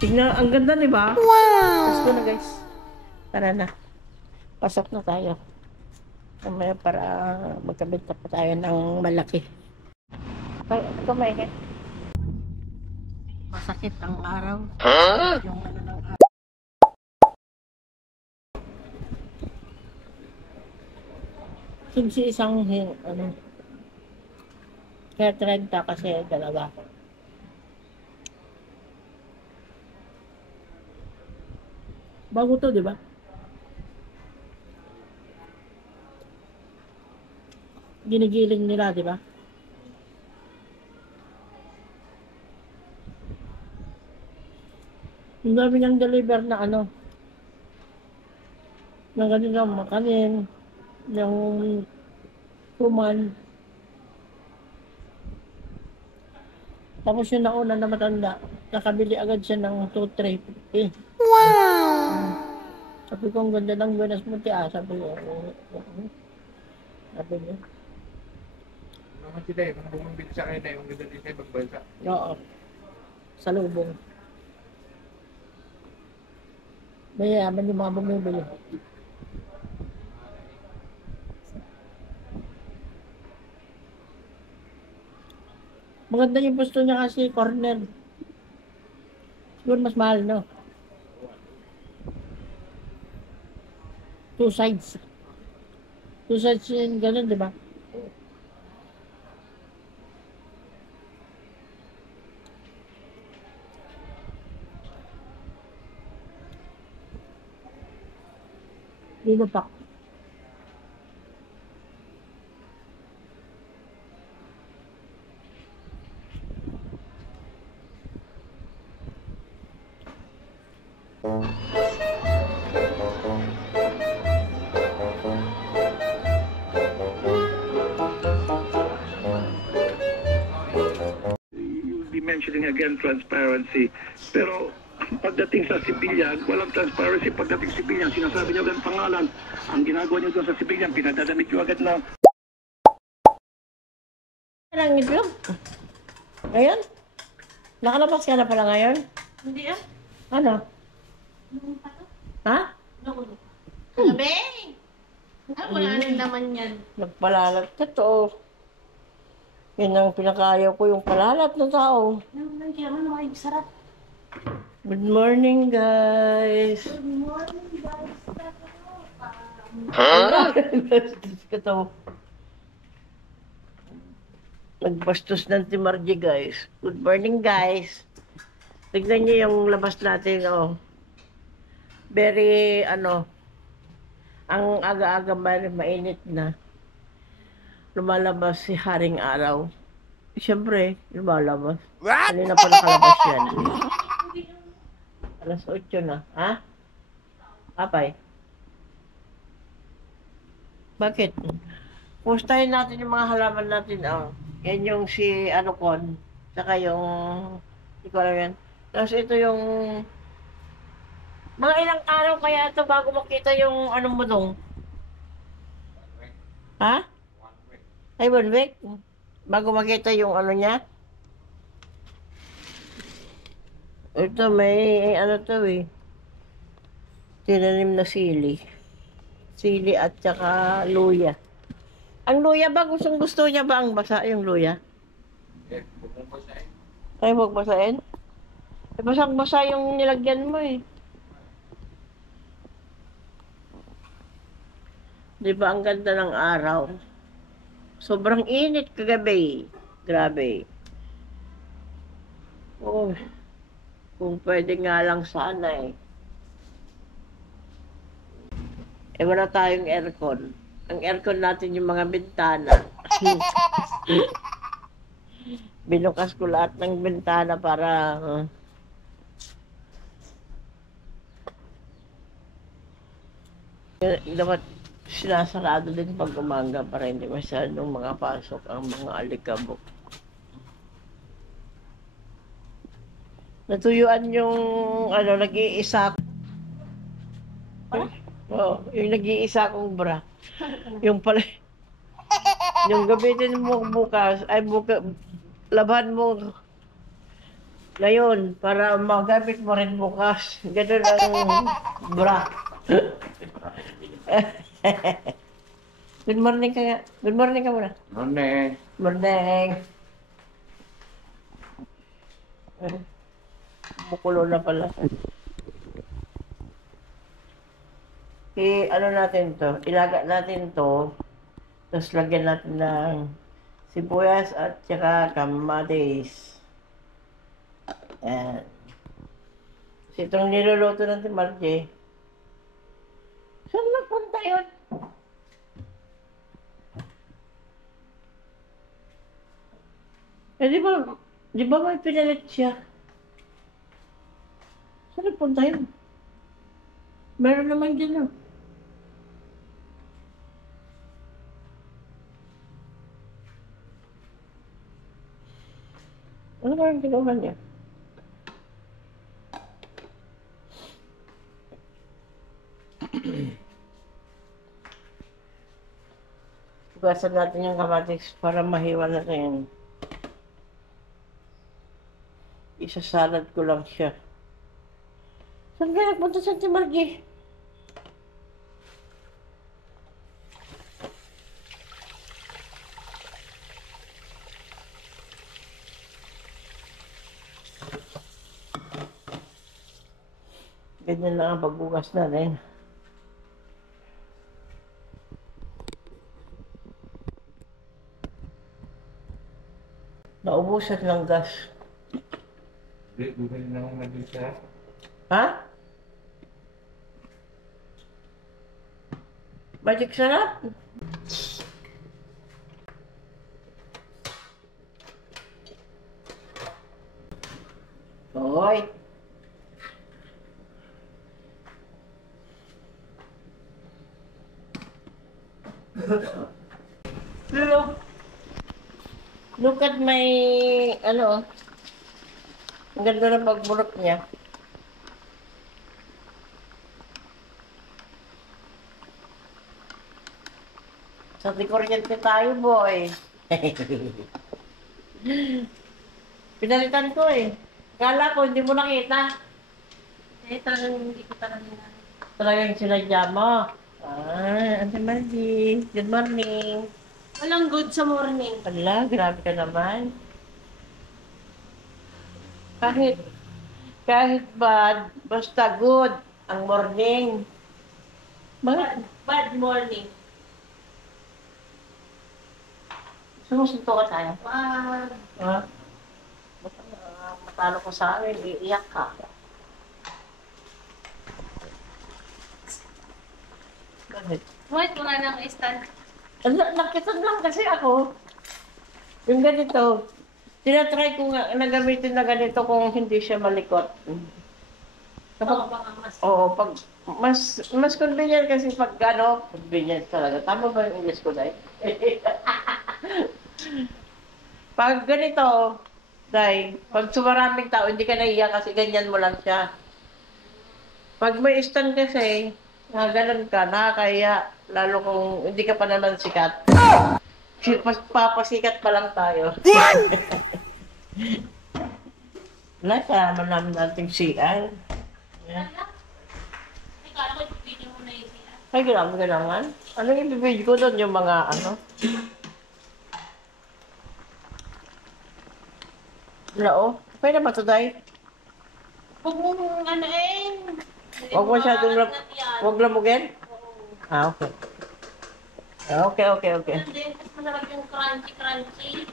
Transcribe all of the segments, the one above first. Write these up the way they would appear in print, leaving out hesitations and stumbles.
Tignan, ang ganda, di ba? Wow! Let's go na, guys. Tara na. Pasok na tayo. Mamaya para magkabenta pa tayo ng malaki. Ay, ito may masakit ang araw. Yung ano ng araw. Simsi isang ano. Kaya 30 kasi dalawa. Bago to, di ba? Ginigiling nila, di ba? Yung dami niyang deliver na ano, ng kanilang makanin, yung kuman. Tapos yung nauna na matanda, nakabili agad siya ng 2 tray. Wow! Sabi ko, ang ganda ng Buenas Muti, sabi ko, sabi niya. Naman sila eh, kung bumibili sa kanila yung ganda din sa ibang bansa. Oo. Sa lubong. Mayayaman yung mga bumibili. Maganda yung gusto niya kasi corner. Siguro mas mahal, no? 2 sides. 2 sides yung ganun, di ba? Dito pa. You'll be mentioning again transparency. Pero pagdating sa civilian, walang transparency. Pagdating sa civilian, sinasabi niyo agad pangalan. Ang ginagawa niyo doon sa civilian, pinadadamit niyo agad na Parang itlog. Ngayon? Nakalabas ka na pala ngayon? Hindi Ano? Ha? Gabi! Wala na naman yan. Nagpalalat ka to. Yan ang pinakaayaw ko, yung palalat na tao. Nandiyan, ay sarap. Good morning, guys. Good morning, guys. Ka to. Nagbastos ng Timarji, guys. Good morning, guys. Tignan niyo yung labas natin, oh. Very, ano, ang aga-aga mainit na. Lumalabas si Haring Araw. Siyempre, lumalabas. Kanina pa nakalabas yan. Alas 8 na. Ha? Apay? Bakit? Pustahin natin yung mga halaman natin, oh. Yan yung si, ano kon, saka yung, hindi ko alam yan. Tapos ito yung, mga ilang araw kaya ito bago makita yung, anong mo dong? Ha? Ay, 1 week? Bago makita yung ano niya? Ito may, ano to eh. Tinanim na sili. Sili at saka luya. Ang luya ba, gusto niya ba ang basa yung luya? Eh, huwag mong basahin. Ay, huwag basahin? Eh, basang-basa yung nilagyan mo eh. Di ba ang ganda ng araw? Sobrang init kagabi. Grabe. Oh, kung pwede nga lang sana eh. Eh, wala tayong aircon. Ang aircon natin yung mga bintana. Binukas ko lahat ng bintana para dapat sinasarado din pag umaga para hindi masyadong makapasok ang mga alikabok. Natuyuan yung ano, nag-iisa. Oo, yung nag-iisa kong bra. Yung pala, yung gamitin mo bukas, ay laban mo, Ngayon, para magamit mo rin bukas. Ganun ang bra. Good morning ka nga. Good morning ka muna. Morning. Morning. Bukulo na pala. Ano natin to? Ilaga natin to. Tapos lagyan natin ng sibuyas at saka kamatis. Ayan. Kasi itong niluluto natin, Margie. Saan napunta yun? Eh, di ba may pinalit siya? Saan napunta yun? Meron naman dyan, oh. Ano ba yung ginawa niya? Hugasan natin yung kamatis para mahiwa natin. Isasalad ko lang siya. Saan kaya nagpunta sa Margie? Ganyan lang ang pagbukas natin. Naubusan ng gas. Bumili na akong mabisa. Ha? Magic sarap? Hoy! Look at my, ano, ang ganda ng pagburot niya. Sa kuryente tayo, boy. Pinalitan ko eh. Kala ko, hindi mo nakita. Eh, talagang hindi ko talaga na. Talagang sinadya mo. Ate Margie, good morning. Walang good sa morning. Ala, grabe ka naman. Kahit bad, basta good ang morning. Bakit? Bad morning. Sumusunto ka tayo? Wag. Ha? Baka matalo ko sa akin, iiyak ka. Bakit? Wait, wala nang stand. Nakita lang kasi ako. Yung ganito, tinatry ko nga na gamitin na ganito kung hindi siya malikot. Oo, baka mas. Oo, pag mas convenient kasi pag ano, convenient talaga. Tama ba yung English ko, Day? Pag ganito, Day, pag sumaraming tao, hindi ka naiiyak kasi ganyan mo lang siya. Pag may stand kasi, nga ganun ka, nakakaya, lalo kung hindi ka pa naman sikat. Papasikat pa lang tayo. Wala ka, naman natin CR. Yeah. Ay, kala ko video mo na yun siya. Ay, kailangan. Anong ibibigay ko doon yung mga ano? Wala oh. Pwede ba ito, Day? Huwag mong ano eh. Huwag masyadong huwag lamugin? Oo. Okay. Okay. And then, mas masarap yung crunchy.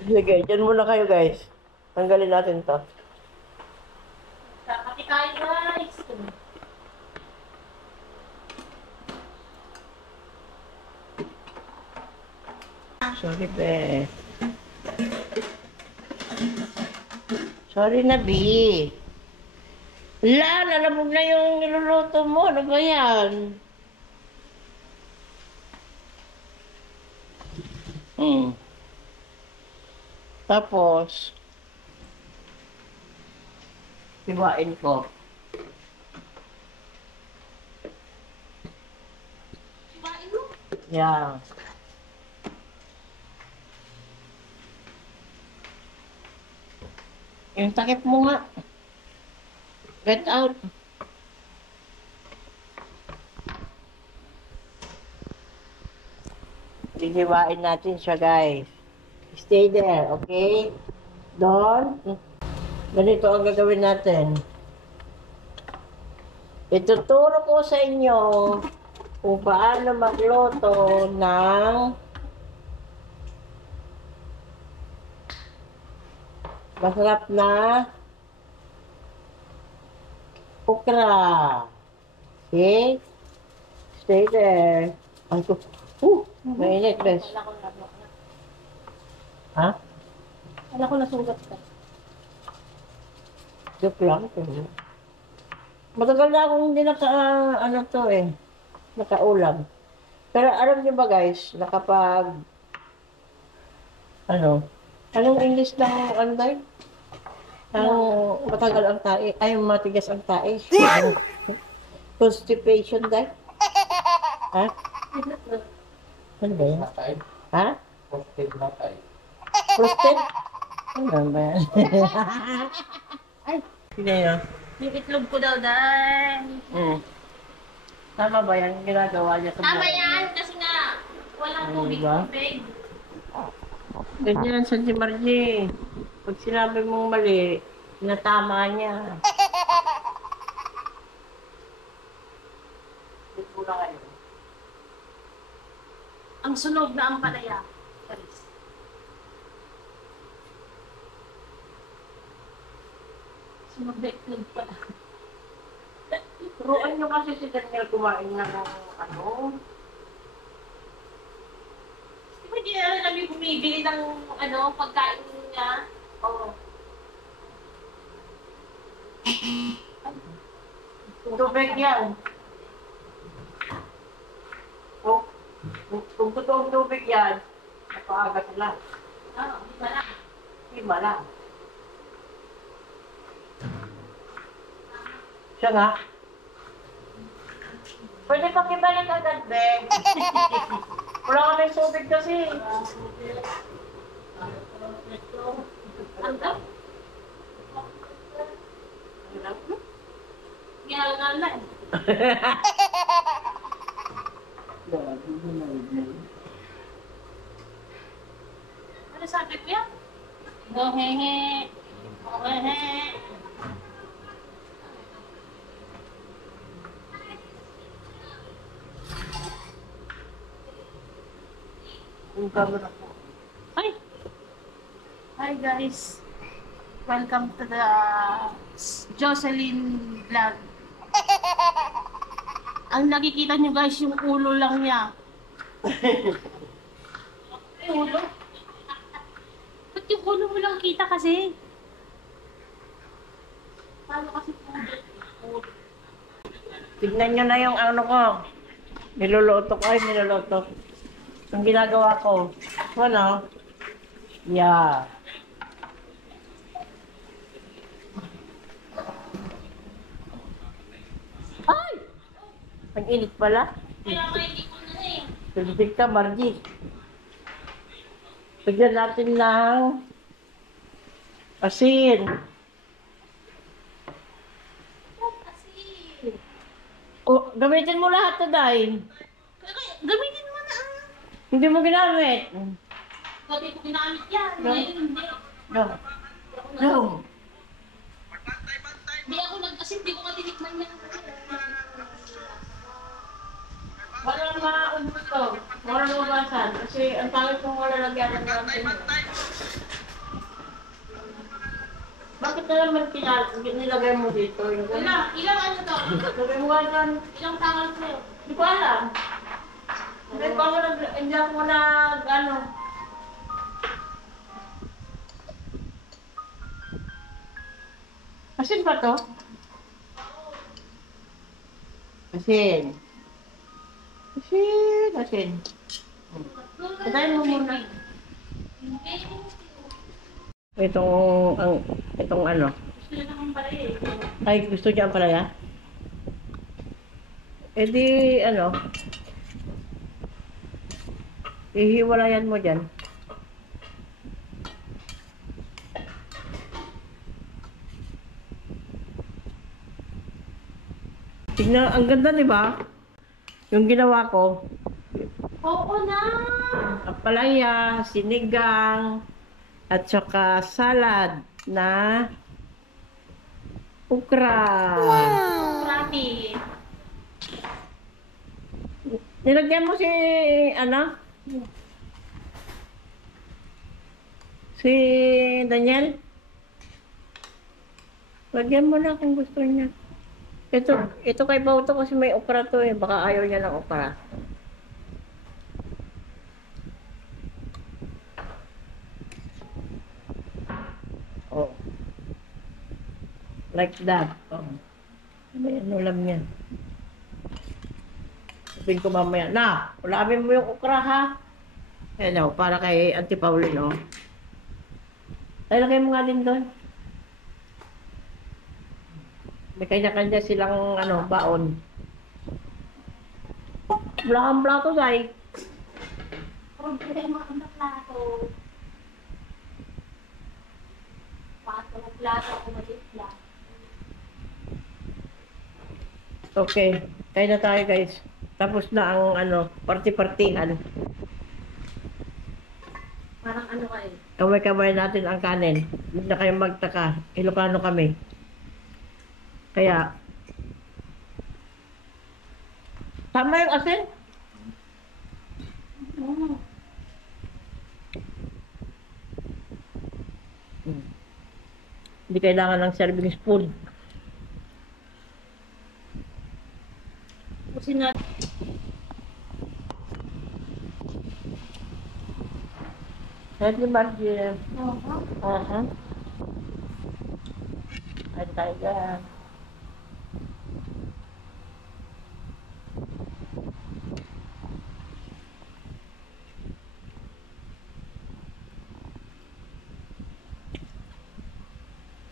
Sige, dyan muna kayo, guys. Tanggalin natin to. Kapati tayo, guys. Sorry, be. Sorry na, B. Lalamog na yung niluluto mo. Ano ba yan? Tapos, hiwain ko. Sibain mo. Yan. Yung takip mo nga. Get out. Hihiwain natin siya, guys. Stay there, okay? Doon. Ganito ang gagawin natin. Ituturo ko sa inyo kung paano magluto ng masarap na okra. Okay? Stay there. Ay ko. Mainit, guys. Wala ko na. Ha? Wala ko nasugat ka. Joke lang. Matagal na akong hindi ano to eh. Nakaulam. Pero alam niyo ba guys, nakapag anong English ng ano tayo? Ang matagal ang tae, ay matigas ang tae. Constipation tayo. Ha? Ano ba yan? Matay. Ha? Posted matay. Prostate? Ano ba yan? Ay, hindi yun. Yung itlog ko daw, dahil. Tama ba yan? Ginagawa niya sa Tama buhay niya? yan, kasi nga, walang tubig. Diba? Tubig. Ganyan, Santi Margie. Pag sinabi mong mali, natama niya. Dito na kayo. Ang sunog na ang palaya. Paris. Sunog na itlog pala. Turuan niyo kasi si Daniel kumain ng Di ba di na kami bumibili ng pagkain niya? Oo. tubig yan. Kung totoong tubig yan, napaaga sila. Oo, di ba na? Lima lang. Siya nga. Pwede pa kibalik agad, be. Wala kami tubig kasi. Hanggang? Ginalgal na eh. Ano sabi ko yan? Gohehe. Gohehe. Yung camera ko. Hi! Hi guys! Welcome to the Jocelyn vlog. Ang nakikita nyo guys, yung ulo lang niya. Ulo? Ba't yung ulo mo lang kita kasi? Paano kasi ulo? Tignan nyo na yung ano ko. Niluluto ko. Ay, niluluto. Ang ginagawa ko. Ano? Yeah. Ay! Ang init pala. Kaya nga hindi ko na eh. Tulitig ka, Margie. Bigyan natin ng asin. Kasi, O, gamitin mo lahat na dahil. gamitin mo na ah. Hindi mo ginamit. Dati ko ginamit yan. Ngayon hindi. No. No. Hindi ako kasi hindi ko katinikman yan. Walang maubos to. Walang mabasan. Kasi ang tawag kong wala lagyan ng natin. Bakit na naman nilagay mo dito? Ilang ano to? Sabi mo nga dyan, Ilang tangal ko? hindi ko alam. Hindi ako nag, ano. Asin ba to? Asin. Asin, asin. Patayin mo muna. Itong ano. Gusto na naman pala eh. Ay, gusto niya ang palaya? Eh di, ano, ihiwalayan mo dyan. Tignan, ang ganda, di ba? Yung ginawa ko. Oo na! Apalaya, sinigang, at saka salad na ukra. Grabe. Nilagyan mo si, ano? Si Daniel? Lagyan mo na kung gusto niya. Ito kay Bauto kasi may okra to eh. Baka ayaw niya ng okra. Oh. Like that. Oh. Ano lang yan. Sabihin ko mamaya, na, ulamin mo yung okra ha. Hello, para kay Auntie Pauline, oh. Lagay mo nga din doon. May kanya-kanya silang, ano, baon. Wala kang plato, Day. Problema ang plato. Plato ako maliit lang. Okay, kaya na tayo, guys. Tapos na ang, ano, party-partihan. Parang ano kayo? Kamay-kamay natin ang kanin. Hindi na kayo magtaka. Ilocano kami. Kaya, tama yung asin? Hindi kailangan ng serving spoon. Kasi na... Happy birthday. Oo. Aha. Ay, tayo dyan.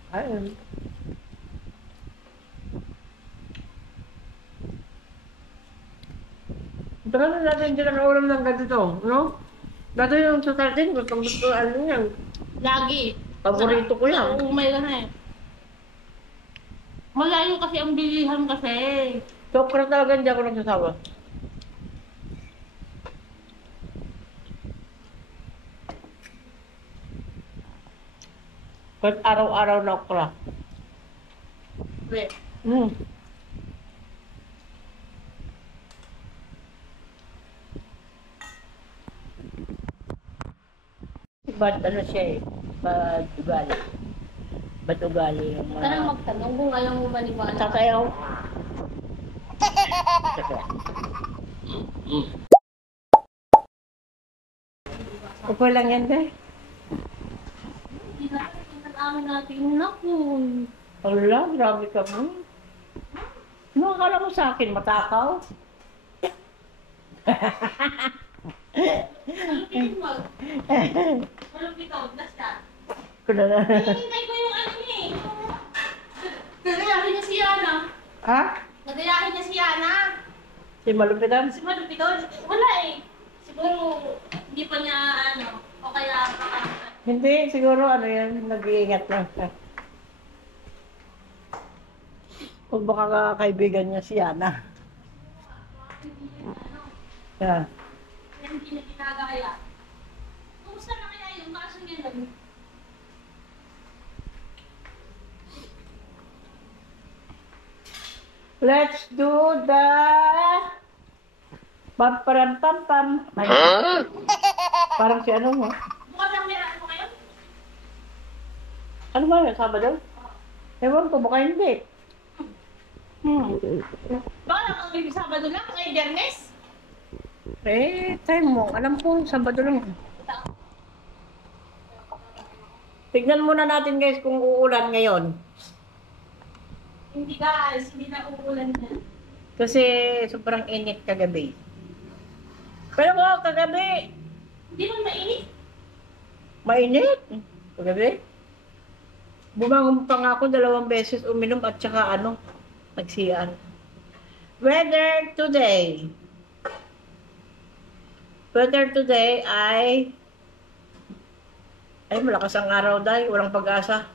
Ayun. Tagal na natin hindi nakaulam ng ganito, no? Dati yung sa tartin, gusto ano yan. Lagi. Paborito ko yan. Umay ka na eh. Malayo kasi ang bilihan kasi. Sokra talaga hindi ako nagsasawa. Kahit araw-araw na okra. Wait. Mm. Bad ano siya eh. Bad ugali. Bad ugali yung Huwag ka nang magtanong kung ayaw mo maniwala. Tatayaw. Okay lang yan, Day. Hindi natin pinag-amin natin. Naku. Wala, grabe ka mo. Ano akala mo sa akin, matakaw? Malupit mo. Malupit ako. Das ka. Kuna na. Hinihintay ko yung ano niya eh. Nagayahin niya si Yana. Ha? Nagayahin niya si Yana. Si malupitan? Si Malupit ako. Wala eh. Siguro hindi pa niya ano. O kaya Hindi, siguro ano yan, nag-iingat lang siya. Kung baka kaibigan niya si Yana. Yeah. hindi na ginagaya. Kumusta na kaya yung kaso niya lang? Let's do the pam-pam-pam-pam. Parang si ano mo? Bukas ang meron mo ngayon? Ano ba yun? Sabado? Ewan ko, baka hindi. Baka lang ang may Sabado lang, kay Biyernes? Eh, time mo. Alam ko, Sabado lang. Tignan muna natin guys kung uulan ngayon. Hindi guys, hindi na uulan na. Kasi sobrang init kagabi. Pero ko, kagabi, Hindi mo mainit? mainit. Kagabi. Bumangon pa nga ako 2 beses uminom at saka ano, nagsiyaan. Weather today. Weather today ay malakas ang araw dahil walang pag-asa.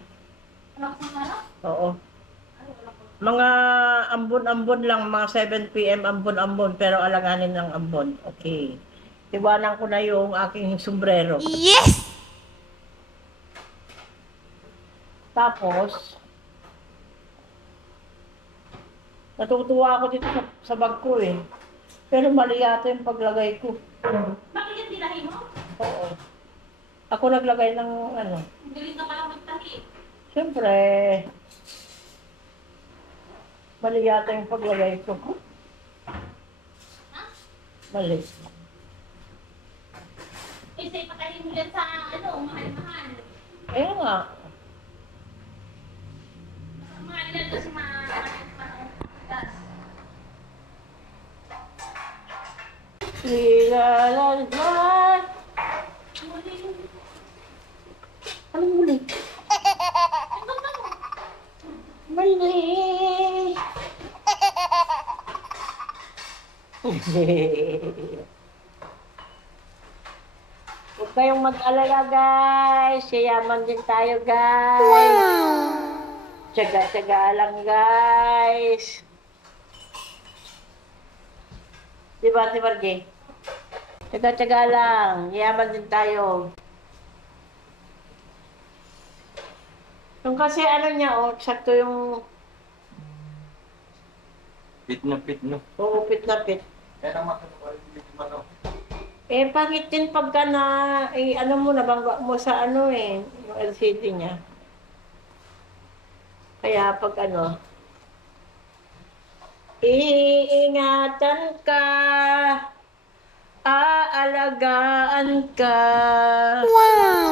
Wala ka sa harap? Oo. Ay, wala ko. Mga ambon-ambon lang, mga 7 p.m. ambon-ambon, pero alanganin ng ambon. Okay. Tiwanan ko na yung aking sombrero. Yes! Tapos, natutuwa ako dito sa bag ko eh. Pero mali yata yung paglagay ko. Bakit yung tinahi mo? Oo. Ako naglagay ng ano. Ang galing ka palang magtahi. Siyempre, mali yata yung paglagay ko. Mali. Eh, say, patahin mo yan sa, ano, mahal-mahal. Kaya nga. Mahal yan kasi gas. Lilalalay. Anong muli? Mali. Huwag kayong mag-alala, guys. Yayaman din tayo, guys. Tsaga-tsaga lang, guys. Diba, Margie? Tsaga-tsaga lang. Yayaman din tayo. Yung kasi ano niya, oh, sakto yung Pit no. uupit na pit. Kaya naman hindi mo. Eh, pangit din pagka na, eh, ano mo, nabangga mo sa ano eh, yung LCD niya. Kaya pag ano, iingatan ka, aalagaan ka,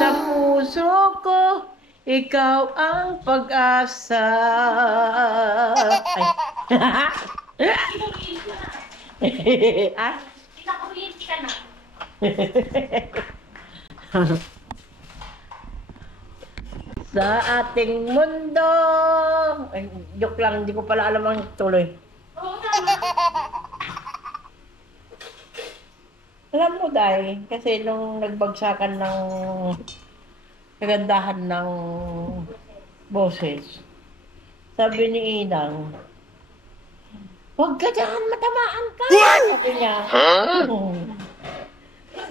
sa puso ko, ikaw ang pag-asa. Ay. Ah? Pinakulit ka na. Sa ating mundo. Ay, joke lang, hindi ko pala alam ang tuloy. Oo naman. Alam mo, Day, kasi nung nagbagsakan ng kagandahan ng boses, sabi ni Inang, huwag ka dyan, matamaan ka. Sabi niya.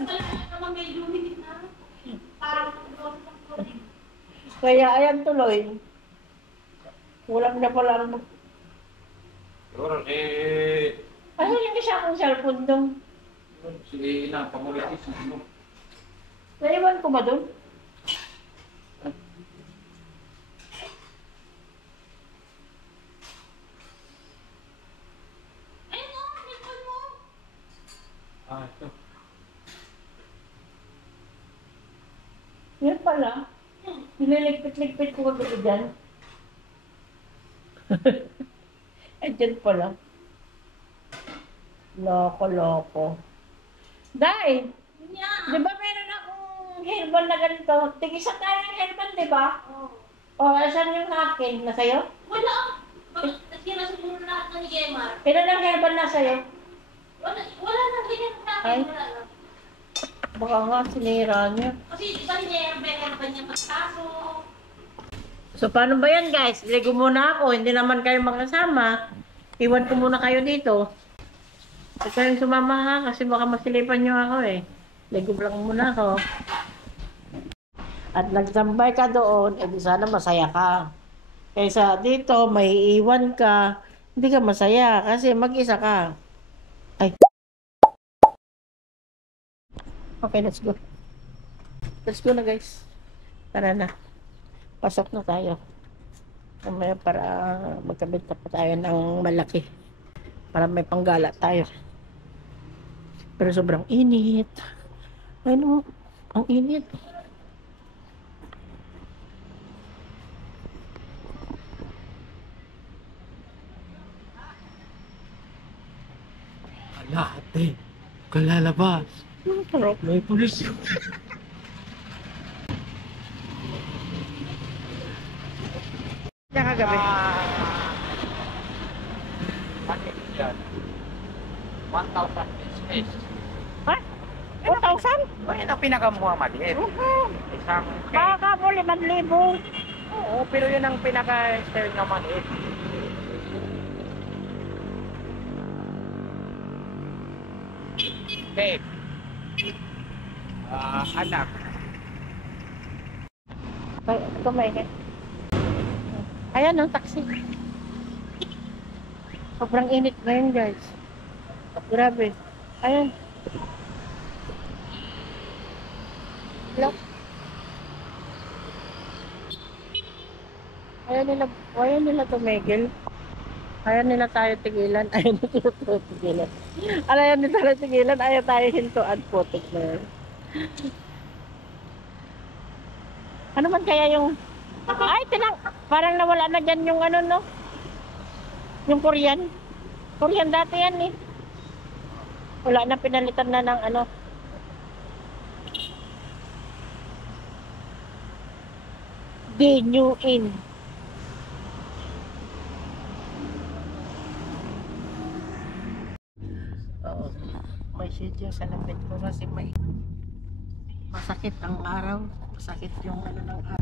Wala naman may lumit na. Parang Kaya ayan tuloy. Kulang na pala ang Siguro, ano yung isa akong cellphone doon? si Ina, pamulitis mo. Naiwan ko ba doon? ayun o, cellphone mo. Ito. Yan pala. Nililigpit-ligpit ko kagabi dyan. Andyan pala. Loko-loko. Day! Niya. Di ba meron akong hairband na ganito? Tig-isa tayo ng hairband, di ba? Oh. O, asan yung akin? Nasa'yo? Wala. Nasira siguro lahat ng Gemar. Ilan ang hairband nasa'yo? Wala na ganyan sa Ay. akin. Wala na. Baka nga sinira niya. Kasi di ba hinayang ba niya magpasok? So, paano ba yan, guys? Ligo muna ako. Hindi naman kayo makasama. Iwan ko muna kayo dito. Huwag kayong sumama ha, kasi baka masilipan nyo ako eh. Ligo lang muna ako. At nagsambay ka doon, edi sana masaya ka. Kaysa dito, may iwan ka, hindi ka masaya kasi mag-isa ka. Ay. Okay, let's go. Let's go na, guys. Tara na. Pasok na tayo. Mamaya para magkabenta pa tayo ng malaki. Para may panggala tayo. Pero sobrang init. Ay no, ang init. Ala, ate. Kalalabas. Sarap. May pulis yun. Diyan kagabi. Bakit yan? 1,000 pesos. Ha? 1,000? Bakit ang pinakamuha maliit? Isang Baka mo 5,000. Oo, pero yun ang pinaka-style na maliit. Dave. Anak. Kumain. Ayan ang taxi. Sobrang init ngayon guys. Grabe. Ayan. Hello? Ayaw nila tumigil. Ayaw nila tayo tigilan. Ayaw nila tayo tigilan. Ayaw nila tayo tigilan. Ayaw tayo hintuan. Putik na yun. Ano man kaya yung... Ay, parang nawala na dyan yung ano, no? Yung Korean. Korean dati yan, eh. Wala na, pinalitan na ng ano. Genuine. Oo. May shade yung sa lapit ko kasi may masakit ang araw. Masakit yung ano ng araw.